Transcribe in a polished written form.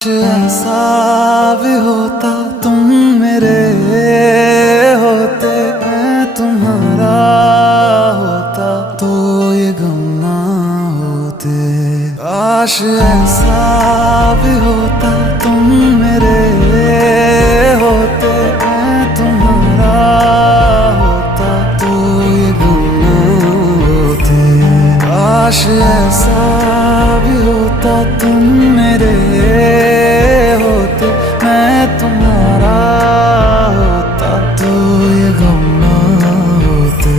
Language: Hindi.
ऐसा भी होता तुम मेरे होते, मैं तुम्हारा होता तो ये गम ना होते। काश ऐसा भी होता तुम मेरे होते, मैं तुम्हारा होता तो ये गम ना होते। काश ऐसा भी होता तुम मेरे होते, मैं तुम्हारा होता तो ये गम ना होते।